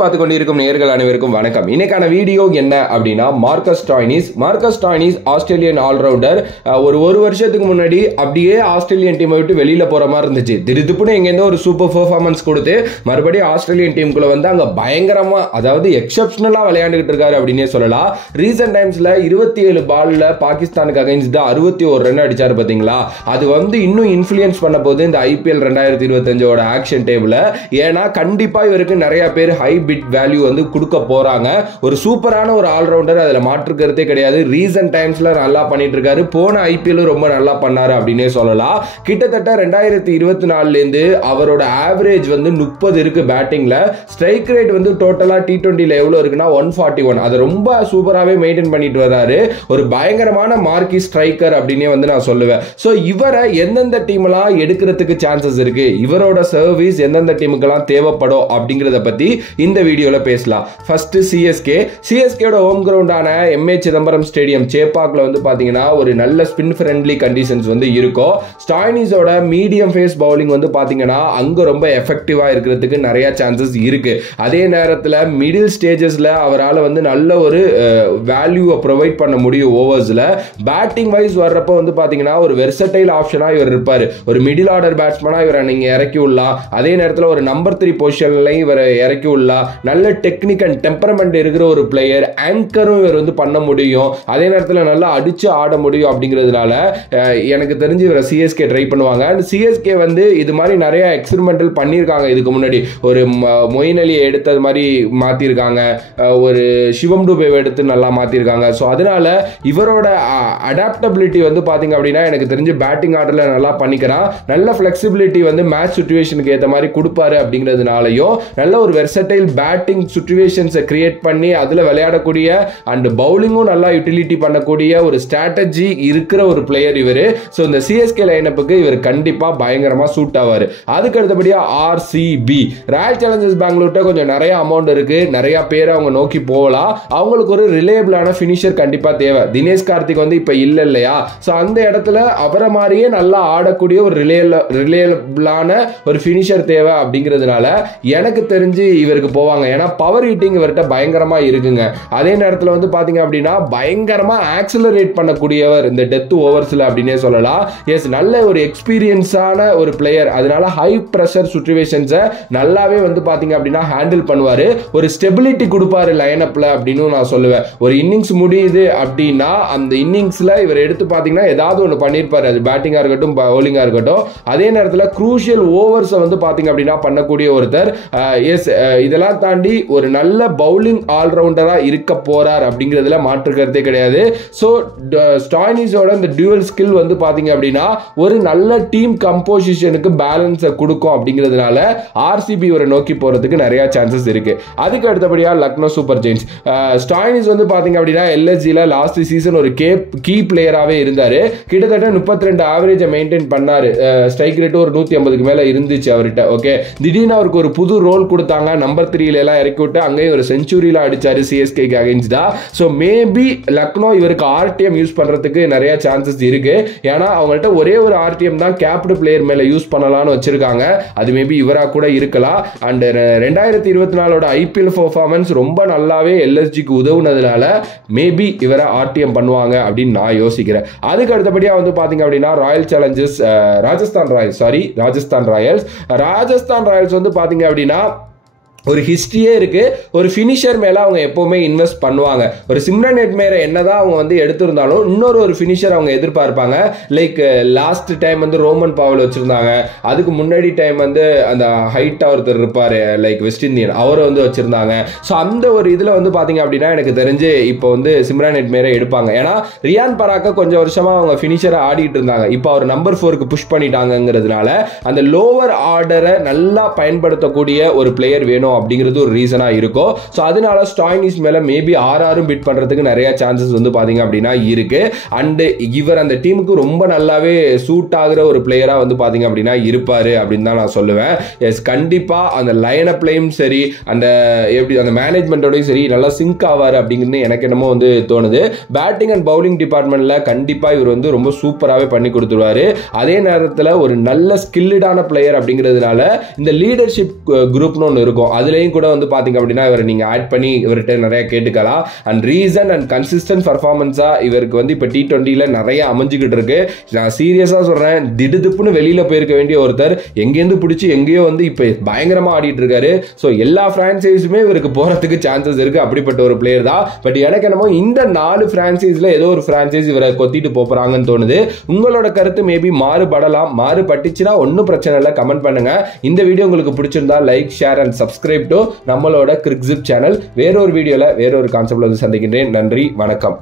பார்த்து கொண்டிருக்கும் நேயர்கள் அனைவருக்கும் வணக்கம். இன்னைக்கான வீடியோ என்ன அப்படின்னா, மார்க்கஸ் ஸ்டாய்னிஸ் ஆஸ்திரேலியன் ஆல்ரவுண்டர். ஒரு வருஷத்துக்கு முன்னாடி அப்படியே ஆஸ்திரேலியன் டீமை விட்டு வெளியில போற மாதிரி இருந்துச்சு. திடுப்புன்னு எங்கேருந்து ஒரு சூப்பர் பெர்ஃபார்மன்ஸ் கொடுத்து மறுபடியும் ஆஸ்திரேலியன் டீமுக்குள்ள வந்து அங்க பயங்கரமா, அதாவது எக்ஸப்ஷனலா விளையாண்டுகிட்டு இருக்காரு அப்படின்னே சொல்லலாம். ரீசெண்ட் டைம்ஸ்ல 27 பால்ல பாகிஸ்தானுக்கு அகைன்ஸ்ட் 61 ரன் அடிச்சாரு பாத்தீங்களா. அது வந்து இன்னும் இன்ஃபுளுயன்ஸ் பண்ண போது இந்த IPL 2025 ஆக்ஷன் டேபிள். ஏன்னா கண்டிப்பா இவருக்கு நிறைய பேர் ஹை பிட் வேல்யூ வந்து கொடுக்க போறாங்க. ஒரு சூப்பரான ஒரு ஆல்ரவுண்டர், அதுல மாற்று கருத்தே கிடையாது. ரீசன்ட் டைம்ஸ்ல நல்லா பண்ணிட்டு இருக்காரு. போன IPL ரொம்ப நல்லா பண்ணாரு அப்படின்னே சொல்லலாம். கிட்டத்தட்ட 2024ல இருந்து அவரோட ஆவரேஜ் வந்து 30 இருக்கு பேட்டிங்ல. ஸ்ட்ரைக் ரேட் வந்து டோட்டலா T20ல எவ்வளவு இருக்குன்னா 141. அதை ரொம்ப சூப்பராகவே மெயின்டைன் பண்ணிட்டு வர்றாரு. ஒரு பயங்கரமான மார்க்கி ஸ்ட்ரைக்கர் அப்படின்னே வந்து நான் சொல்லுவேன். ஸோ இவரை எந்தெந்த டீம்லாம் எடுக்கிறதுக்கு சான்சஸ் இருக்கு, இவரோட சர்வீஸ் எந்தெந்த டீமுக்கெல்லாம் தேவைப்படும் அப்படிங்கிறத பத்தி இந்த வீடியோல பேசலாம். ஃபர்ஸ்ட் சிஎஸ்கேயோட ஹோம் கிரவுண்டான MA சிதம்பரம் ஸ்டேடியம் சேப்பாக்ல வந்து பாத்தீங்கன்னா ஒரு நல்ல ஸ்பின் ஃப்ரெண்ட்லி கண்டிஷன்ஸ் வந்து இருக்கும். ஸ்டாய்னிஸோட மீடியம் ஃபேஸ் பவுலிங் வந்து பாத்தீங்கன்னா அங்க ரொம்ப எஃபெக்டிவா இருக்கிறதுக்கு நிறைய சான்சஸ் இருக்கு. அதே நேரத்தில் மிடில் ஸ்டேஜஸ்ல அவரால் வந்து நல்ல ஒரு வேல்யூவை ப்ரொவைட் பண்ண முடியும் ஓவர்ஸ்ல. பேட்டிங் வைஸ் வர்றப்ப வந்து பாத்தீங்கன்னா ஒரு வெர்சடைல் ஆப்ஷனா இவர் இருப்பாரு. ஒரு மிடில் ஆர்டர் பேட்ஸ்மேனா இவரை நீங்க இறக்கி விடலாம். அதே நேரத்தில் ஒரு நம்பர் 3 பொசிஷன்லையும் இவரை இறக்கி விடலாம். நல்ல டெக்னிக் அண்ட் டெம்பரமெண்ட் இருக்கிற ஒரு பிளேயர். ஆங்கரும் இவர் வந்து பண்ண முடியும். அதே நேரத்தில் நல்லா அடிச்சு ஆட முடியும். அப்படிங்கிறதுனால எனக்கு தெரிஞ்சு இவரை சிஎஸ்கே ட்ரை பண்ணுவாங்க. அண்ட் சிஎஸ்கே வந்து இது மாதிரி நிறைய எக்ஸ்பெரிமெண்டல் பண்ணியிருக்காங்க. இதுக்கு முன்னாடி ஒரு மொயின் அலியை எடுத்தது மாதிரி மாத்திருக்காங்க, ஒரு சிவம் டூபேவை எடுத்து நல்லா மாத்திருக்காங்க. ஸோ அதனால இவரோட அடாப்டபிலிட்டி வந்து பாத்தீங்க அப்படின்னா எனக்கு தெரிஞ்சு பேட்டிங் ஆர்டர்ல நல்லா பண்ணிக்கிறான். நல்ல ஃபிளெக்சிபிலிட்டி வந்து மேட்ச் சிச்சுவேஷனுக்கு ஏற்ற மாதிரி கொடுப்பாரு. அப்படிங்கிறதுனாலையும் நல்ல ஒரு வெர்சடைல் பேட்டிங் சிச்சுவேஷன்ஸை கிரியேட் பண்ணி அதுல விளையாடக்கூடிய அண்ட் பவுலிங்கும் நல்லா யூட்டிலிட்டி பண்ணக்கூடிய ஒரு ஸ்ட்ராட்டஜி இருக்கிற ஒரு பிளேயர் இவரு. ஸோ இந்த சிஎஸ்கே லைனப்புக்கு இவர் கண்டிப்பா பயங்கரமா சூட் ஆவாரு. அதுக்கு அடுத்தபடியா RCB ராயல் சேலஞ்சர்ஸ் பெங்களூர்ட்ட கொஞ்சம் நிறைய அமௌண்ட் இருக்கு, நிறைய பேர் அவங்க நோக்கி போகலாம். அவங்களுக்கு ஒரு ரிலேபிளான ஃபினிஷர் கண்டிப்பா தேவை. தினேஷ் கார்த்திக் வந்து இப்ப இல்லையா, ஸோ அந்த இடத்துல அவரை மாதிரியே நல்லா ஆடக்கூடிய ஒரு ரிலேபிளான ஒரு ஃபினிஷர் தேவை. அப்படிங்கிறதுனால எனக்கு தெரிஞ்சு இவருக்கு போவாங்க. ஏன்னா பவர் ஹிட்டிங் இவர்கிட்ட பயங்கரமா இருக்குங்க. அதே நேரத்தில் வந்து பாத்தீங்க அப்படின்னா பயங்கரமா ஆக்சிலரேட் பண்ணக்கூடியவர் இந்த டெத் ஓவர்ஸ்ல அப்படின்னே சொல்லலாம். எஸ், நல்ல ஒரு எக்ஸ்பீரியன்ஸான ஒரு பிளேயர். அதனால ஹை பிரஷர் சிச்சுவேஷன்ஸை நல்லாவே வந்து பாத்தீங்க அப்படின்னா ஹேண்டில் பண்ணுவாரு. ஒரு ஸ்டெபிலிட்டி கொடுப்பாரு லைனப்ல அப்படின்னு நான் சொல்லுவேன். ஒரு இன்னிங்ஸ் முடியுது அப்படின்னா அந்த இன்னிங்ஸ்ல இவர் எடுத்து பாத்தீங்கன்னா ஏதாவது ஒன்று பண்ணிருப்பாரு. அது பேட்டிங்கா இருக்கட்டும் பவுலிங்கா இருக்கட்டும். அதே நேரத்தில் குரூஷியல் ஓவர்ஸை வந்து பாத்தீங்க அப்படின்னா பண்ணக்கூடிய ஒருத்தர். எஸ், இதெல்லாம் தாண்டி ஒரு நல்ல பவுலிங் ஆல்ரவுண்டரா இருக்க போறார் அப்படிங்கிறதுல மாற்று கருத்தே கிடையாது. ஸோ ஸ்டாய்னிஸோட இந்த டியூவல் ஸ்கில் வந்து பாத்தீங்க அப்படின்னா ஒரு நல்ல டீம் கம்போசிஷனுக்கு பேலன்ஸை கொடுக்கும். அப்படிங்கிறதுனால RCB இவரை நோக்கி போறதுக்கு நிறைய சான்சஸ் இருக்கு. அதுக்கு அடுத்தபடியா லக்னோ சூப்பர் ஜெயின்ஸ். ஸ்டாய்னிஸ் வந்து பாத்தீங்க அப்படின்னா LSGல லாஸ்ட் சீசன் ஒரு கீ பிளேயராகவே இருந்தாரு. கிட்டத்தட்ட 32 ஆவரேஜை மெயின்டைன் பண்ணாரு. ஸ்ட்ரைக் ரேட் ஒரு 150க்கு மேல இருந்துச்சு அவர்கிட்ட. ஓகே, திடீர்னு அவருக்கு ஒரு புது ரோல் கொடுத்தாங்க. நம்பர் 3ல எல்லாம் இறக்கி விட்டு அங்கேயும் ஒரு செஞ்சுரியில அடிச்சாரு சிஎஸ்கேக்கு அகைன்ஸ்டா. ஸோ மேபி லக்னோ இவருக்கு RTM யூஸ் பண்றதுக்கு நிறைய சான்சஸ் இருக்கு. ஏன்னா அவங்கள்ட்ட ஒரே ஒரு RTM தான் கேப்டு பிளேயர் மேல யூஸ் பண்ணலாம்னு வச்சிருக்காங்க. அது மேபி இவரா கூட இருக்கலாம். அண்ட் 2024 IPL பெர்ஃபார்மன்ஸ் ரொம்ப நல்லாவே LSGக்கு உதவுனதுனால மேபி இவரை RTM பண்ணுவாங்க அப்படின்னு நான் யோசிக்கிறேன். அதுக்கு அடுத்தபடியா வந்து பாத்தீங்க அப்படின்னா ராஜஸ்தான் ராயல்ஸ் வந்து பாத்தீங்க அப்படின்னா ஒரு ஹிஸ்டரியே இருக்கு. ஒரு ஃபினிஷர் மேல அவங்க எப்பவுமே இன்வெஸ்ட் பண்ணுவாங்க. ஒரு சிம்ரன் ஹெட்மேயரை என்னதான் அவங்க வந்து எடுத்திருந்தாலும் இன்னொரு ஒரு ஃபினிஷர் அவங்க எதிர்பார்ப்பாங்க. லைக் லாஸ்ட் டைம் வந்து ரோமன் பாவல் வச்சிருந்தாங்க. அதுக்கு முன்னாடி டைம் வந்து அந்த ஹைட்டா ஒருத்தர் இருப்பாரு, லைக் வெஸ்ட் இந்தியன், அவரை வந்து வச்சிருந்தாங்க. ஸோ அந்த ஒரு இதுல வந்து பாத்தீங்க அப்படின்னா எனக்கு தெரிஞ்சு இப்போ வந்து சிம்ரன் ஹெட்மேயரை எடுப்பாங்க. ஏன்னா ரியான் பராக்க கொஞ்சம் வருஷமா அவங்க ஃபினிஷரை ஆடிட்டு இருந்தாங்க. இப்போ அவர் நம்பர் 4க்கு புஷ் பண்ணிட்டாங்கிறதுனால அந்த லோவர் ஆர்டரை நல்லா பயன்படுத்தக்கூடிய ஒரு பிளேயர் வேணும் அப்படிங்கிறது ஒரு ரீசனா இருக்கும். சோ அதனால ஸ்டாய்னிஸ் மேல மேபி ஆர்ஆரும் பிட் பண்றதுக்கு நிறைய சான்சஸ் வந்து பாத்தீங்க அப்படின்னா இருக்கு. அண்ட் இவர் அந்த டீமுக்கு ரொம்ப நல்லாவே சூட் ஆகுற ஒரு பிளேயரா வந்து பாத்தீங்க அப்படின்னா இருப்பாரு அப்படின்னு தான் நான் சொல்லுவேன். எஸ், கண்டிப்பா அந்த லைன் அப்லையும் சரி, அந்த எப்படி அந்த மேனேஜ்மெண்டோடயும் சரி நல்லா சிங்க் ஆவாரு அப்படிங்கிறது எனக்கு என்னமோ வந்து தோணுது. பேட்டிங் அண்ட் பவுலிங் டிபார்ட்மெண்ட்ல கண்டிப்பா இவர் வந்து ரொம்ப சூப்பராகவே பண்ணி கொடுத்துருவாரு. அதே நேரத்தில் ஒரு நல்ல ஸ்கில்டான பிளேயர் அப்படிங்கிறதுனால இந்த லீடர்ஷிப் குரூப்னு ஒன்று இருக்கும். அதுலேயும் கூட வந்து பார்த்தீங்க அப்படின்னா இவரை நீங்கள் ஆட் பண்ணி இவர்கிட்ட நிறைய கேட்டுக்கலாம். அண்ட் ரீசன் அண்ட் கன்சிஸ்டன்ட் பர்ஃபார்மன்ஸாக இவருக்கு வந்து இப்போ T20ல நிறைய அமைஞ்சுக்கிட்டு இருக்கு. நான் சீரியஸாக சொல்கிறேன், திடுதுப்புன்னு வெளியில் போயிருக்க வேண்டிய ஒருத்தர் எங்கேருந்து பிடிச்சி எங்கேயோ வந்து இப்போ பயங்கரமாக ஆடிட்டு இருக்காரு. ஸோ எல்லா பிரான்சைஸுமே இவருக்கு போகிறதுக்கு சான்சஸ் இருக்கு. அப்படிப்பட்ட ஒரு பிளேயர் தான். பட் எனக்கு என்னமோ இந்த 4 பிரான்சைஸ்ல ஏதோ ஒரு பிரான்சைஸ் இவரை கொத்திட்டு போறாங்கன்னு தோணுது. உங்களோட கருத்து மேபி மாறுபடலாம். மாறுபட்டுச்சுன்னா ஒன்றும் பிரச்சனை இல்லை, கமெண்ட் பண்ணுங்க. இந்த வீடியோ உங்களுக்கு பிடிச்சிருந்தா like, share and subscribe to நம்மளோட கிரிக்ஸிப் சேனல். வேறொரு வீடியோல வேறொரு கான்செப்ட்ல வந்து சந்திக்கின்றேன். நன்றி, வணக்கம்.